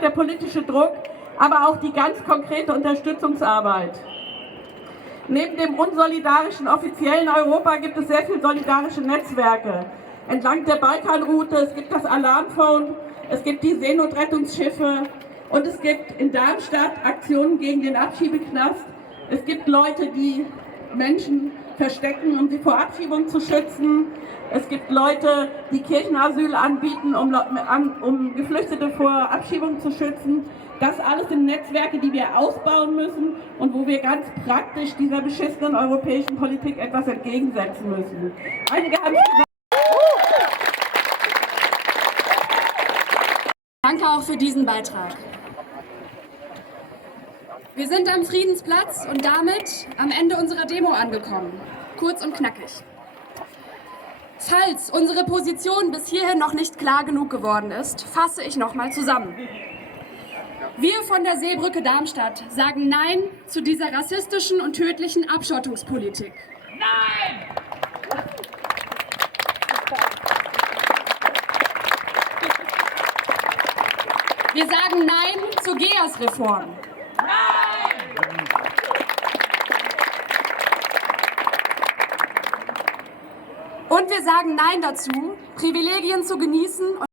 der politische Druck, aber auch die ganz konkrete Unterstützungsarbeit. Neben dem unsolidarischen offiziellen Europa gibt es sehr viele solidarische Netzwerke. Entlang der Balkanroute, es gibt das Alarmphone, es gibt die Seenotrettungsschiffe und es gibt in Darmstadt Aktionen gegen den Abschiebeknast. Es gibt Leute, die Menschen verstecken, um sie vor Abschiebung zu schützen. Es gibt Leute, die Kirchenasyl anbieten, um Geflüchtete vor Abschiebung zu schützen. Das alles sind Netzwerke, die wir ausbauen müssen und wo wir ganz praktisch dieser beschissenen europäischen Politik etwas entgegensetzen müssen. Einige haben gesagt, danke auch für diesen Beitrag. Wir sind am Friedensplatz und damit am Ende unserer Demo angekommen. Kurz und knackig. Falls unsere Position bis hierhin noch nicht klar genug geworden ist, fasse ich nochmal zusammen. Wir von der Seebrücke Darmstadt sagen Nein zu dieser rassistischen und tödlichen Abschottungspolitik. Nein! Wir sagen Nein zur GEAS-Reform. Und wir sagen Nein dazu, Privilegien zu genießen